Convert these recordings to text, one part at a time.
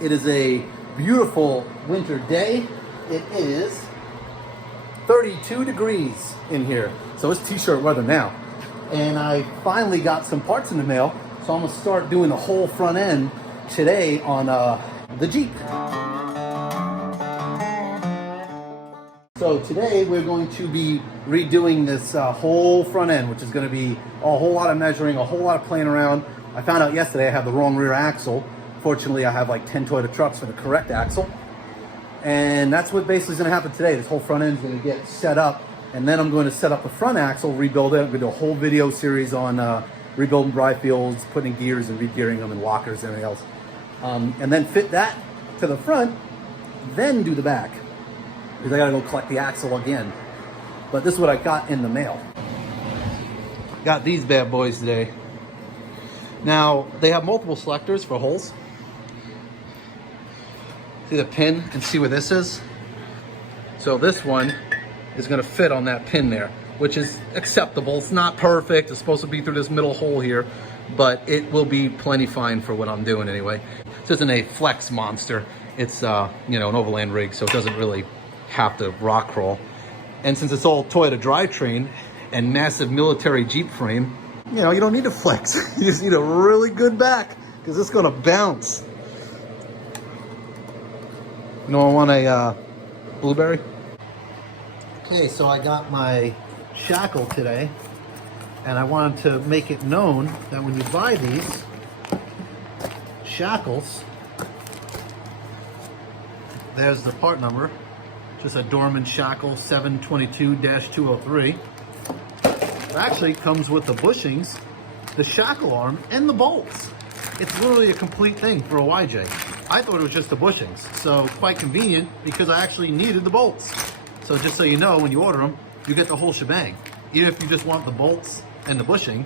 It is a beautiful winter day. It is 32 degrees in here, so it's t-shirt weather now. And I finally got some parts in the mail, so I'm gonna start doing the whole front end today on the Jeep. So today we're going to be redoing this whole front end, which is going to be a whole lot of measuring, a whole lot of playing around. I found out yesterday I have the wrong rear axle. Fortunately, I have like 10 Toyota trucks for the correct axle. And that's what basically is going to happen today. This whole front end is going to get set up, and then I'm going to set up the front axle, rebuild it. I'm going to do a whole video series on rebuilding dry fields, putting gears and re-gearing them and lockers and everything else. And then fit that to the front, then do the back, because I gotta go collect the axle again. But this is what I got in the mail. Got these bad boys today. Now, they have multiple selectors for holes. See the pin and see where this is? So this one is gonna fit on that pin there, which is acceptable. It's not perfect. It's supposed to be through this middle hole here, but it will be plenty fine for what I'm doing anyway. This isn't a flex monster. It's an overland rig, so it doesn't really have to rock crawl. And since it's all Toyota drivetrain and massive military Jeep frame, you don't need to flex. You just need a really good back, because it's gonna bounce. I want a blueberry? Okay, so I got my shackle today, and I wanted to make it known that when you buy these shackles, there's the part number. Just a Dorman shackle 722-203. It actually comes with the bushings, the shackle arm, and the bolts. It's literally a complete thing for a YJ. I thought it was just the bushings, so quite convenient because I actually needed the bolts. So just so you know, when you order them, you get the whole shebang. Even if you just want the bolts and the bushing,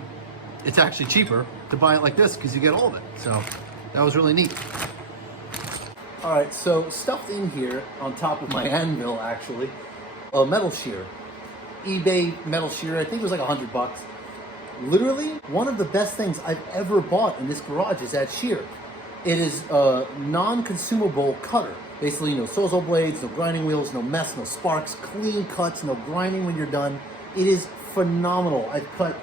it's actually cheaper to buy it like this because you get all of it. So that was really neat. All right, so stuffed in here on top of my anvil, actually, a metal shear. eBay metal shear, I think it was like $100. Literally, one of the best things I've ever bought in this garage is that shear. It is a non-consumable cutter. Basically, no Sawzall blades, no grinding wheels, no mess, no sparks, clean cuts, no grinding when you're done. It is phenomenal. I've cut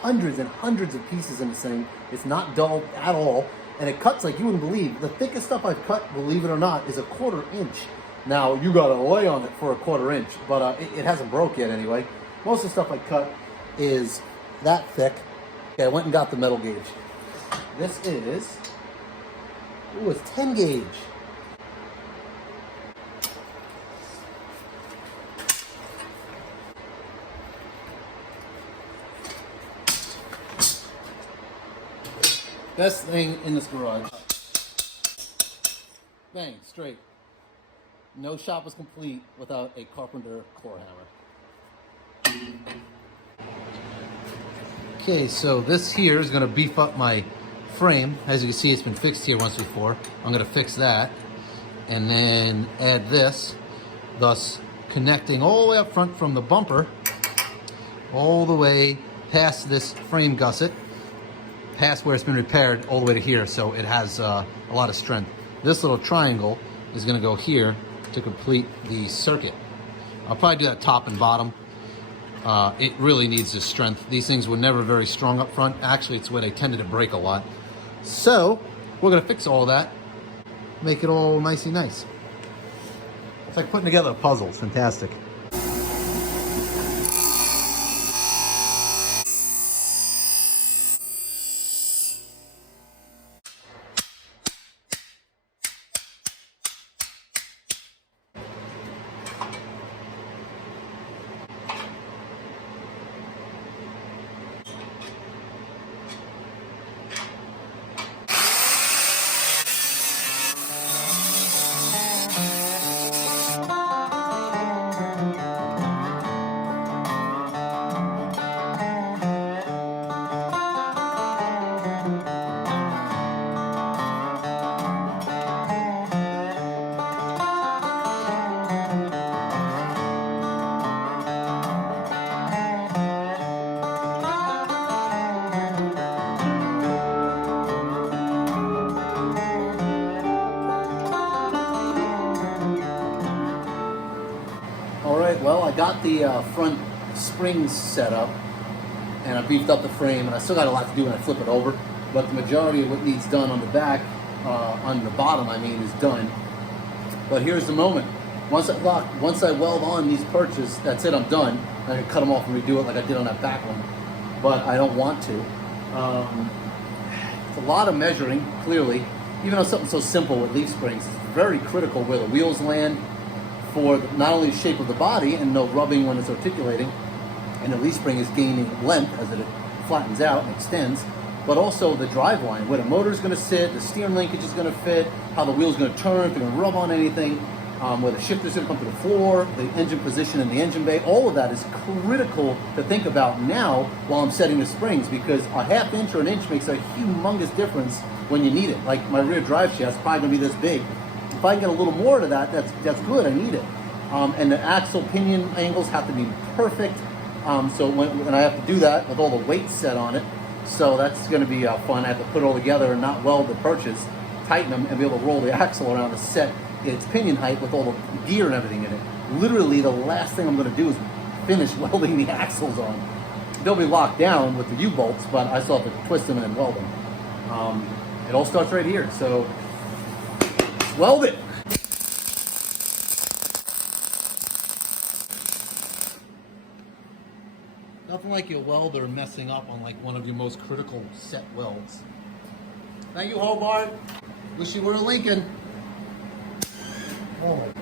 hundreds and hundreds of pieces in this thing. It's not dull at all. And it cuts like you wouldn't believe. The thickest stuff I've cut, believe it or not, is a 1/4 inch. Now, you gotta lay on it for a 1/4 inch, but it hasn't broke yet anyway. Most of the stuff I cut is that thick. Okay, I went and got the metal gauge. This is, it's 10 gauge. Best thing in this garage. Bang, straight. No shop is complete without a Carpenter claw hammer. Okay, so this here is going to beef up my frame. As you can see, it's been fixed here once before. I'm going to fix that and then add this, thus connecting all the way up front from the bumper all the way past this frame gusset, past where it's been repaired, all the way to here, so it has a lot of strength. This little triangle is going to go here to complete the circuit. I'll probably do that top and bottom. It really needs the strength. These things were never very strong up front. Actually, it's where they tended to break a lot. So we're going to fix all that, make it all nicey nice. It's like putting together a puzzle. It's fantastic. I got the front springs set up, and I beefed up the frame, and I still got a lot to do when I flip it over, but the majority of what needs done on the back, on the bottom I mean, is done. But here's the moment. Once I weld on these perches, that's it, I'm done. I can cut them off and redo it like I did on that back one, but I don't want to. It's a lot of measuring, clearly. Even on something so simple with leaf springs, it's very critical where the wheels land for not only the shape of the body and no rubbing when it's articulating, and the leaf spring is gaining length as it flattens out and extends, but also the drive line, where the motor is going to sit, the steering linkage is going to fit, how the wheel's going to turn, if they're going to rub on anything, where the shifter's going to come to the floor, the engine position in the engine bay. All of that is critical to think about now while I'm setting the springs, because a half inch or an inch makes a humongous difference when you need it. Like my rear drive shaft is probably going to be this big. If I can get a little more to that, that's good. I need it. And the axle pinion angles have to be perfect. So when I have to do that with all the weights set on it, so that's going to be fun. I have to put it all together and not weld the perches, tighten them, and be able to roll the axle around to set its pinion height with all the gear and everything in it. Literally, the last thing I'm going to do is finish welding the axles on. They'll be locked down with the U-bolts, but I still have to twist them and then weld them. It all starts right here, so weld it. Nothing like your welder messing up on like one of your most critical set welds. Thank you, Hobart. Wish you were in Lincoln. Oh my God.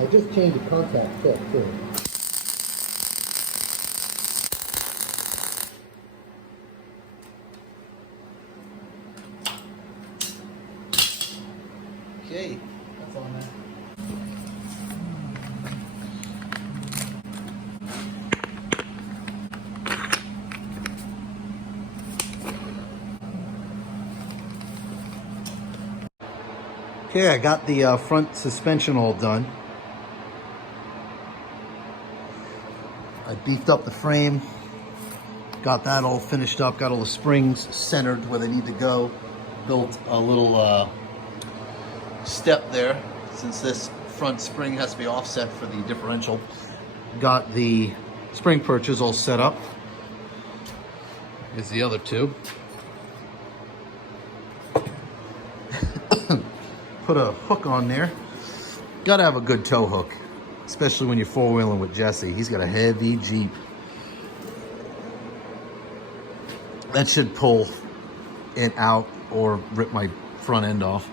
I just changed the contact tip too. Okay, that's on that. Okay, I got the front suspension all done. I beefed up the frame, got that all finished up, got all the springs centered where they need to go. Built a little step there, since this front spring has to be offset for the differential. Got the spring perches all set up. Here's the other two. Put a hook on there. Gotta have a good tow hook, especially when you're four-wheeling with Jesse. He's got a heavy Jeep. That should pull it out or rip my front end off.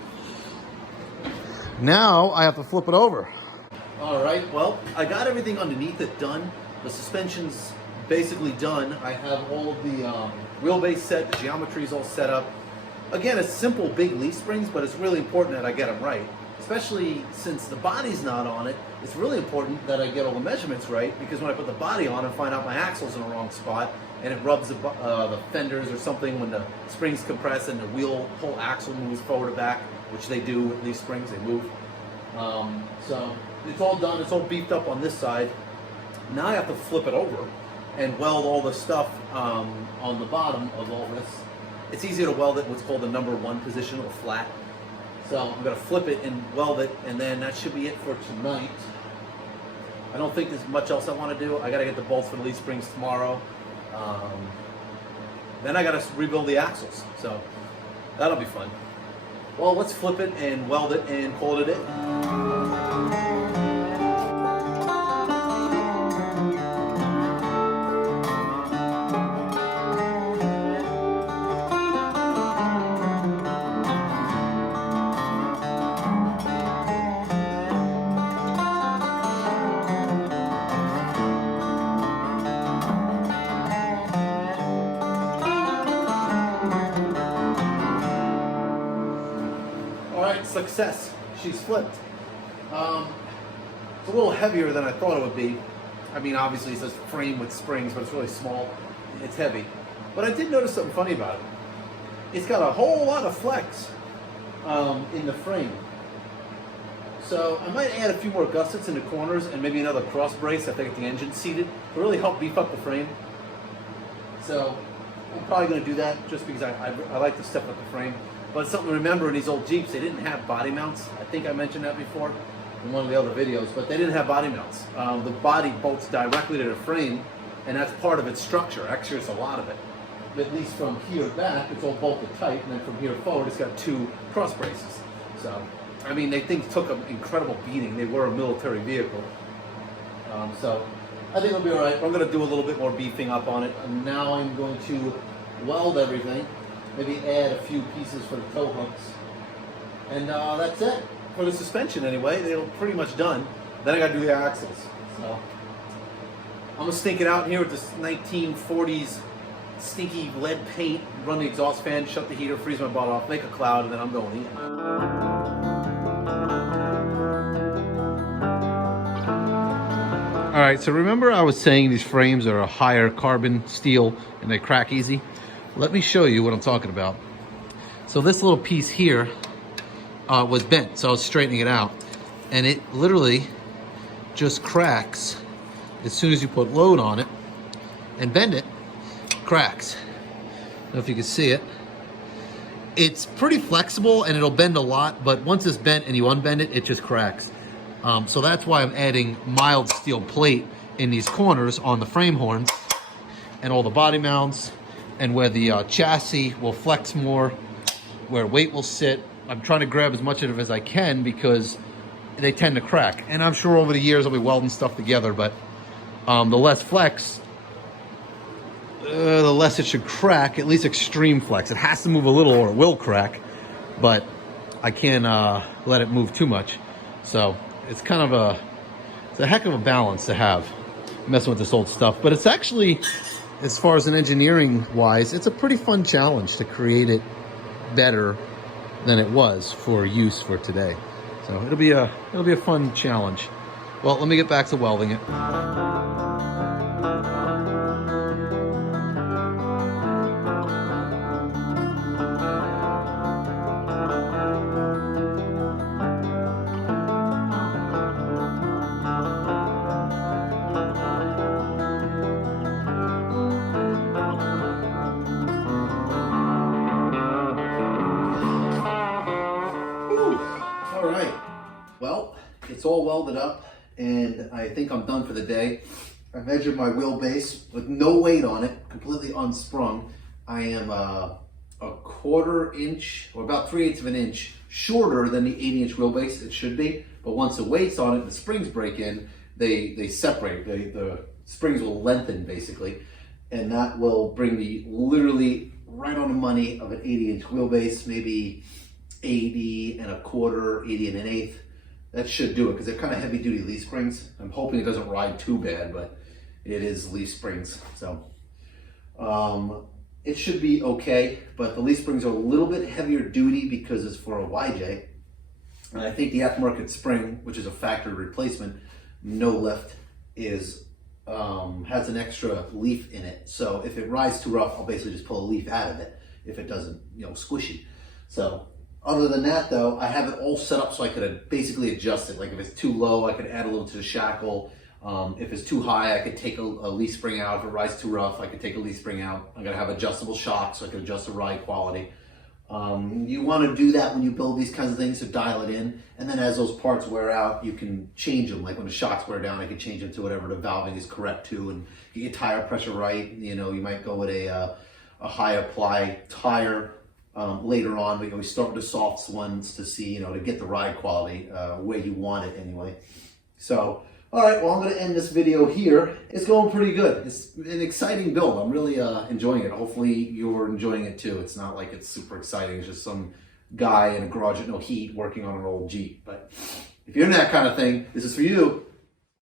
Now I have to flip it over. All right, well, I got everything underneath it done. The suspension's basically done. I have all of the wheelbase set, the geometry's all set up. Again, it's simple big leaf springs, but it's really important that I get them right. Especially since the body's not on it, it's really important that I get all the measurements right, because when I put the body on and find out my axle's in the wrong spot and it rubs the fenders or something when the springs compress and the whole axle moves forward or back, which they do with these springs, they move. So it's all done, it's all beefed up on this side. Now I have to flip it over and weld all the stuff on the bottom of all this. It's easier to weld it in what's called the #1 position, or flat. So I'm going to flip it and weld it, and then that should be it for tonight. I don't think there's much else I want to do. I got to get the bolts for the leaf springs tomorrow. Then I got to rebuild the axles, so that'll be fun. Well, let's flip it and weld it and call it a day. Success. She's flipped. It's a little heavier than I thought it would be. I mean, obviously it says frame with springs, but it's really small. It's heavy. But I did notice something funny about it. It's got a whole lot of flex in the frame. So I might add a few more gussets in the corners and maybe another cross brace if I get the engine seated to really help beef up the frame. So I'm probably going to do that just because I like to step up the frame. But it's something to remember in these old Jeeps, they didn't have body mounts. I think I mentioned that before. in one of the other videos, but they didn't have body mounts. The body bolts directly to the frame, and that's part of its structure. Actually, it's a lot of it. At least from here back, it's all bolted tight, and then from here forward, it's got 2 cross braces. So, I mean, they things took an incredible beating. They were a military vehicle. So, I think it'll be all right. I'm going to do a little bit more beefing up on it. And now I'm going to weld everything, maybe add a few pieces for the tow hooks. And that's it. For the suspension anyway, they're pretty much done. Then I got to do the axles. So, I'm going to stink it out here with this 1940s stinky lead paint, run the exhaust fan, shut the heater, freeze my butt off, make a cloud, and then I'm going in. All right, so remember I was saying these frames are a higher carbon steel and they crack easy? Let me show you what I'm talking about. So this little piece here was bent, so I was straightening it out, and it literally just cracks as soon as you put load on it and bend it. Cracks. I don't know if you can see it. It's pretty flexible and it'll bend a lot, but once it's bent and you unbend it, it just cracks. So that's why I'm adding mild steel plate in these corners on the frame horns and all the body mounts, and where the chassis will flex more, where weight will sit. I'm trying to grab as much of it as I can because they tend to crack. And I'm sure over the years I'll be welding stuff together, but the less flex, the less it should crack, at least extreme flex. It has to move a little or it will crack, but I can't let it move too much. So it's kind of it's a heck of a balance to have messing with this old stuff. But it's actually, as far as an engineering wise, it's a pretty fun challenge to create it better than it was for use for today. So it'll be a fun challenge. Well, let me get back to welding it. Well, it's all welded up and I think I'm done for the day. I measured my wheelbase with no weight on it, completely unsprung. I am a 1/4 inch or about 3/8 of an inch shorter than the 80-inch wheelbase it should be. But once the weight's on it, the springs break in, they separate. The springs will lengthen basically, and that will bring me literally right on the money of an 80-inch wheelbase, maybe 80 1/4, 80 1/8. That should do it because they're kind of heavy duty leaf springs. I'm hoping it doesn't ride too bad, but it is leaf springs. So it should be okay, but the leaf springs are a little bit heavier duty because it's for a YJ. And I think the aftermarket spring, which is a factory replacement, no lift, is has an extra leaf in it. So if it rides too rough, I'll basically just pull a leaf out of it if it doesn't, squishy. So other than that though, I have it all set up so I could basically adjust it. Like if it's too low, I could add a little to the shackle. If it's too high, I could take a leaf spring out. If it rides too rough, I could take a leaf spring out. I'm gonna have adjustable shocks so I can adjust the ride quality. You wanna do that when you build these kinds of things to dial it in. And then as those parts wear out, you can change them. Like when the shocks wear down, I can change them to whatever the valving is correct to and get your tire pressure right. You might go with a high apply tire later on. We start with the soft ones to see, to get the ride quality where you want it anyway. So, all right, well, I'm going to end this video here. It's going pretty good. It's an exciting build. I'm really enjoying it. Hopefully you're enjoying it too. It's not like it's super exciting. It's just some guy in a garage with no heat working on an old Jeep. But if you're in that kind of thing, this is for you.